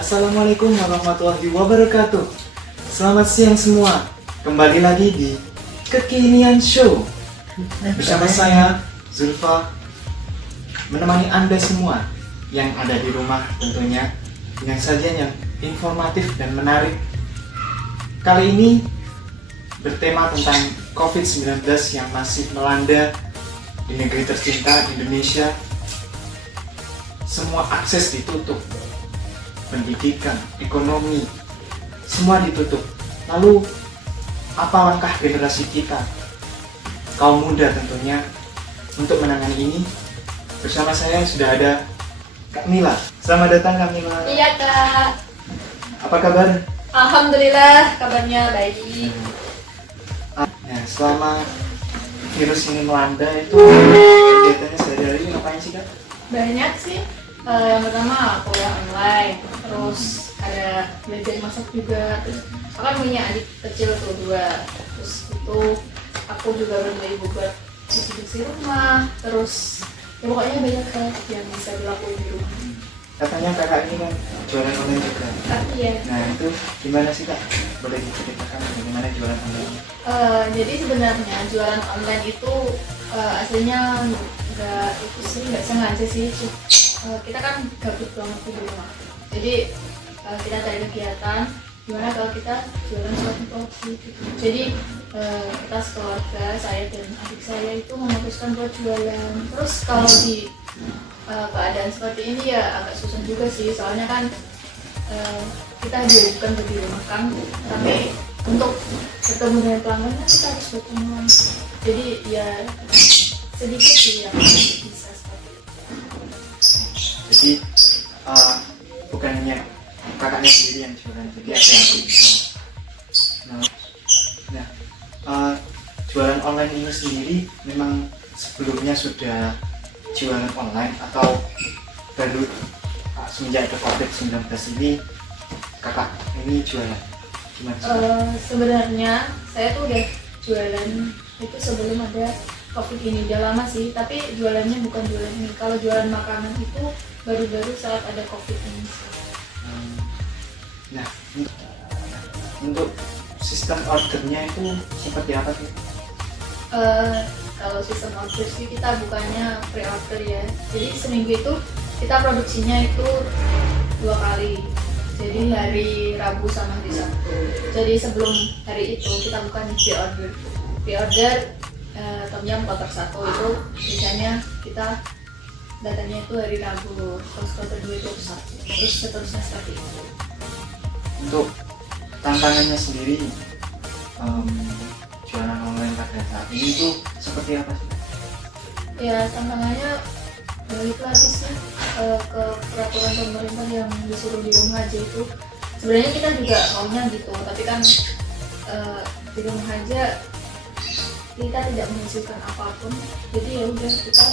Assalamualaikum warahmatullahi wabarakatuh. Selamat siang semua. Kembali lagi di Kekinian Show bersama saya Zulfa, menemani Anda semua yang ada di rumah tentunya dengan sajian yang informatif dan menarik. Kali ini bertema tentang COVID-19 yang masih melanda di negeri tercinta Indonesia. Semua akses ditutup, pendidikan, ekonomi, semua ditutup. Lalu, apa langkah generasi kita, kaum muda tentunya, untuk menangani ini? Bersama saya sudah ada Kak Mila. Selamat datang Kak Mila. Iya Kak. Apa kabar? Alhamdulillah kabarnya baik. Nah, selama virus ini melanda itu kegiatannya sehari-hari ngapain sih Kak? Banyak sih. Yang pertama kuliah online, terus ada belajar masak juga. Terus aku kan punya adik kecil tuh 2. Terus itu aku juga bantu ibu buat bersih-bersih rumah. Terus ya pokoknya banyak hal yang bisa dilakuin di rumah. Katanya kakak ini kan jualan online juga. Iya. Nah itu gimana sih Kak? Boleh diceritakan bagaimana jualan online? Jadi sebenarnya jualan online itu aslinya nggak sengaja sih. Kita kan gabut banget di rumah, jadi kita cari kegiatan gimana kalau kita jualan kopi gitu. Jadi kita sekeluarga, saya dan adik saya itu memutuskan buat jualan. Terus kalau di keadaan seperti ini ya agak susah juga sih, soalnya kan kita diwajibkan buat di rumah kan, tapi untuk bertemu dengan pelanggan kan kita harus bertemu. Jadi ya sedikit sih yang bisa. Jadi bukan hanya kakaknya sendiri yang jualan, jadi ada adik juga. Nah, jualan online ini sendiri memang sebelumnya sudah jualan online atau baru semenjak ada COVID-19 ini kakak ini jualan? Gimana sih? Sebenarnya saya tuh udah jualan itu sebelum ada COVID ini, udah lama sih, tapi jualannya bukan jualan ini. Kalau jualan makanan itu baru-baru saat ada COVID ini. Nah, untuk sistem ordernya itu seperti apa sih? Kalau sistem order sih kita bukannya pre-order ya. Jadi seminggu itu kita produksinya itu 2 kali. Jadi hari Rabu sama hari Sabtu. Jadi sebelum hari itu kita bukan pre-order. Pre-order tom yum kloter 1 itu biasanya kita datanya itu hari Rabu, terus kloter 2 itu Sabtu, terus seterusnya seperti itu. Untuk tantangannya sendiri jualan online pada saat ini tuh seperti apa sih? Ya tantangannya balik lagi sih ke peraturan pemerintah yang disuruh di rumah aja itu. Sebenarnya kita juga maunya gitu, tapi kan di rumah aja kita tidak menghasilkan apapun, jadi ya udah kita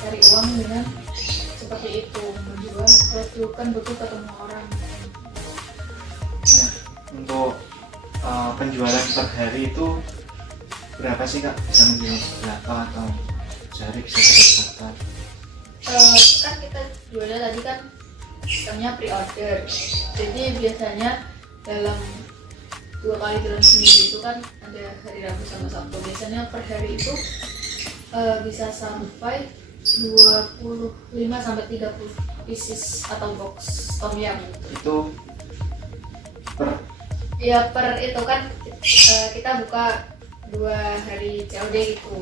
cari uang dengan seperti itu, menjual, terus kan butuh ketemu orang. Nah, untuk penjualan per hari itu berapa sih Kak? Bisa menjual berapa atau sehari bisa dapat berapa? Kan kita jualnya tadi kan sistemnya pre-order, jadi biasanya dalam 2 kali dalam seminggu itu kan ada hari Rabu sama Sabtu. Biasanya per hari itu bisa sampai 25-30 pieces atau box tom yum gitu. Itu per itu kan kita buka 2 hari COD gitu,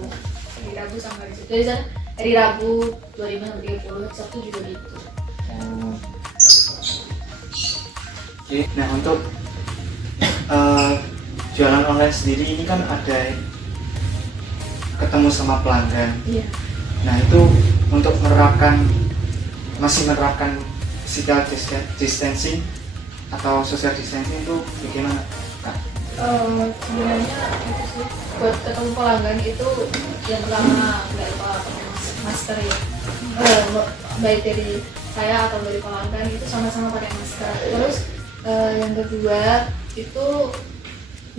hari Rabu sama hari Sabtu. Jadi hari Rabu 25-30, Sabtu juga gitu. Oke. Nah, untuk jualan online sendiri ini kan ada ketemu sama pelanggan. Iya. Nah itu untuk masih menerapkan physical distancing atau social distancing itu bagaimana Kak? Sebenarnya itu sih buat ketemu pelanggan itu yang pertama nggak lupa pakai masker ya. Baik dari saya atau dari pelanggan itu sama-sama pakai masker. Terus yang kedua itu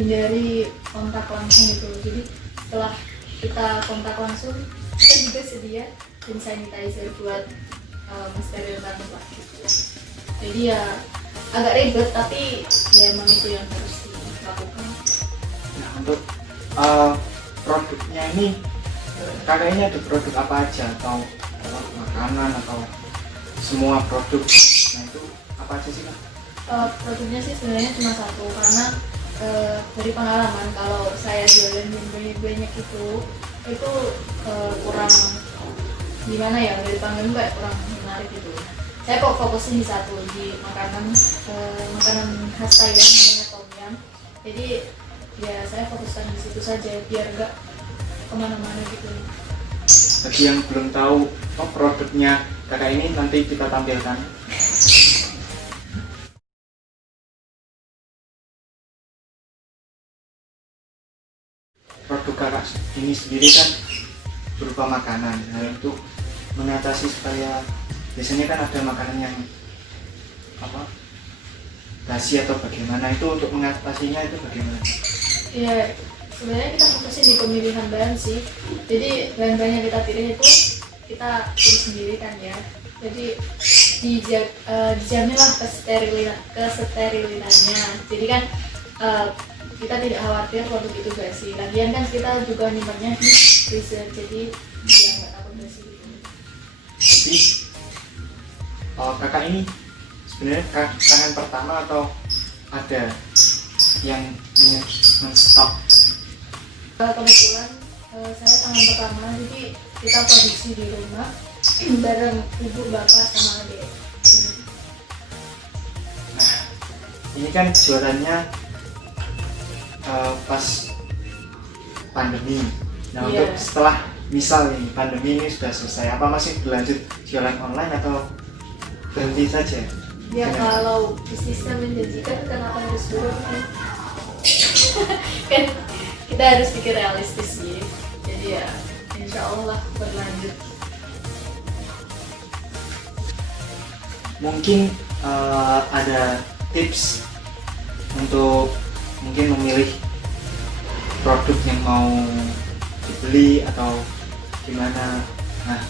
hindari kontak langsung gitu. Jadi setelah kita kontak langsung kita juga sedia hand sanitizer buat mensterilkan tempat gitu. Jadi ya agak ribet tapi ya emang itu yang harus dilakukan. Nah, untuk produknya ini kakak ini ada produk apa aja, atau makanan atau semua produk? Nah, itu apa aja sih kak? Produknya sih sebenarnya cuma satu, karena dari pengalaman kalau saya jualan banyak itu kurang gimana ya, dari panggung kayak kurang menarik gitu. Saya kok fokusin di satu, di makanan khas Thailand namanya tom yum. Jadi ya saya fokuskan di situ saja biar enggak kemana-mana gitu. Bagi yang belum tahu produknya kakak ini, nanti kita tampilkan. Produk kakak ini sendiri kan berupa makanan. Nah, untuk mengatasi supaya biasanya kan ada makanan yang basi atau bagaimana, itu untuk mengatasinya itu bagaimana? Ya sebenarnya kita fokusin di pemilihan bahan sih. Jadi bahan-bahan yang kita pilih itu kita pilih sendiri kan ya. Jadi dijaminlah kesterilitannya. Jadi kan kita tidak khawatir produk itu basi. Lagian kan kita juga nyimpannya di freezer, jadi dia nggak takut basi gitu. Jadi kakak ini sebenarnya tangan pertama atau ada yang men-stop? Kebetulan saya tangan pertama, jadi kita produksi di rumah bareng ibu, bapak, sama adik. Nah, ini kan jualannya pas pandemi. Nah, Iya. untuk setelah misal nih pandemi ini sudah selesai, apa masih berlanjut jualan online atau berhenti saja? Ya kalau bisnisnya menjanjikan kenapa harus berhenti? Kan kita harus pikir realistis sih. Jadi ya insya Allah berlanjut. Mungkin ada tips untuk mungkin memilih produk yang mau dibeli atau gimana. Nah,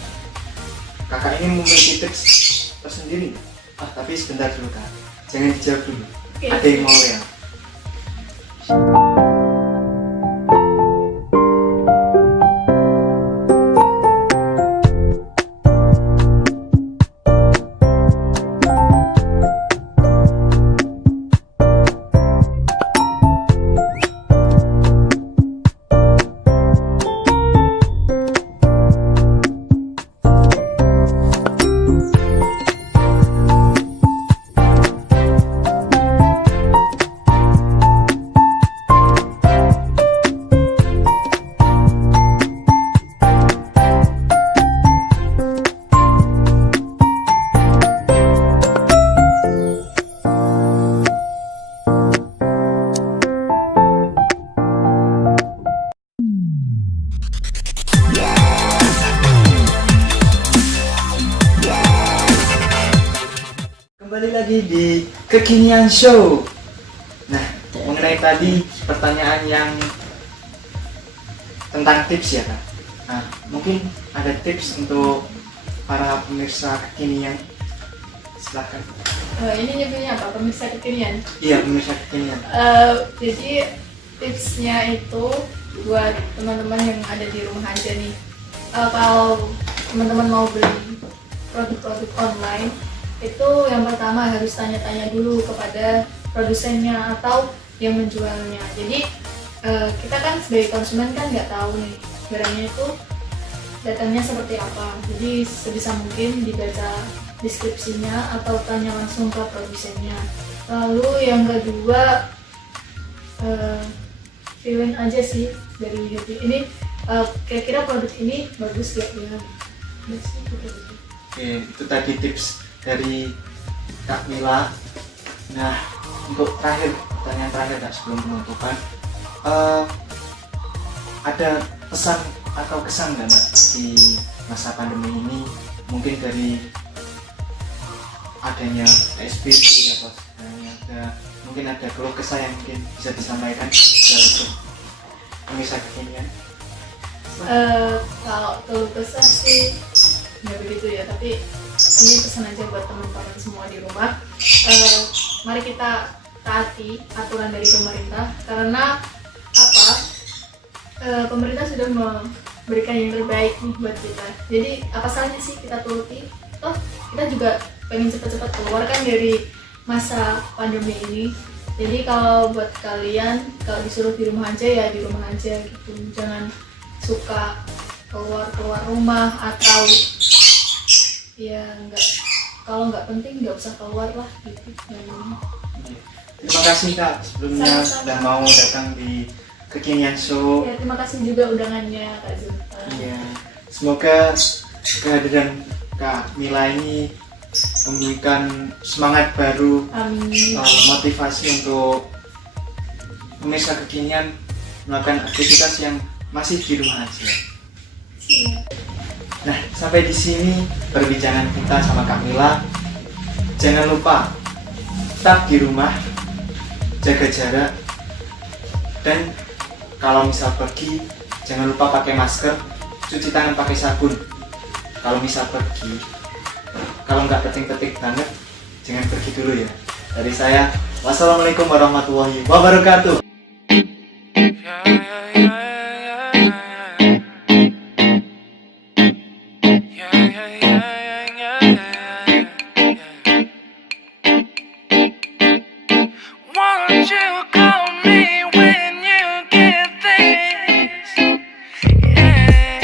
kakak ini memiliki tips tersendiri. Tapi sebentar dulu kak, jangan dijawab dulu. Oke. Ada yang mau ya? Kembali lagi di Kekinian Show. Nah, mengenai tadi pertanyaan yang tentang tips ya kak. Nah, mungkin ada tips untuk para pemirsa kekinian. Silakan. Ini nyebutnya apa? Pemirsa kekinian. Iya, pemirsa kekinian. Jadi tipsnya itu buat teman-teman yang ada di rumah aja nih. Kalau teman-teman mau beli produk-produk online, itu yang pertama harus tanya-tanya dulu kepada produsennya atau yang menjualnya. Jadi kita kan sebagai konsumen kan nggak tahu nih barangnya itu datangnya seperti apa. Jadi sebisa mungkin dibaca deskripsinya atau tanya langsung ke produsennya. Lalu yang kedua feeling aja sih dari review ini, kira-kira produk ini bagus gak ya? Oke, itu tadi tips dari Kak Mila. Nah, untuk pertanyaan terakhir Kak, sebelum penutupan, eh, ada pesan atau kesan nggak Mbak di masa pandemi ini, mungkin dari adanya SBB atau mungkin ada keluh kesah yang mungkin bisa disampaikan untuk pemirsa kekinian? Kalau keluh kesah sih nggak begitu ya, tapi ini pesan aja buat teman-teman semua di rumah. Mari kita taati aturan dari pemerintah, karena apa? Pemerintah sudah memberikan yang terbaik nih buat kita. Jadi apa salahnya sih kita turuti? Toh kita juga pengen cepat-cepat keluar kan dari masa pandemi ini. Jadi kalau buat kalian, kalau disuruh di rumah aja ya di rumah aja gitu. Jangan suka keluar rumah, atau ya kalau nggak penting nggak usah keluar lah gitu. Terima kasih Kak sebelumnya Sama-sama. sudah mau datang di Kekinian Show. Ya, terima kasih juga undangannya Kak Zulfa. Iya. Semoga kehadiran Kak Mila ini memberikan semangat baru, Amin. motivasi untuk pemirsa Kekinian melakukan aktivitas yang masih di rumah aja. Siap. Nah, sampai di sini perbincangan kita sama Kak Mila. Jangan lupa tetap di rumah, jaga jarak, dan kalau misal pergi jangan lupa pakai masker, cuci tangan pakai sabun. Kalau misal pergi, kalau nggak penting-penting banget, jangan pergi dulu ya. Dari saya, wassalamualaikum warahmatullahi wabarakatuh. Won't you call me when you get this? Yeah.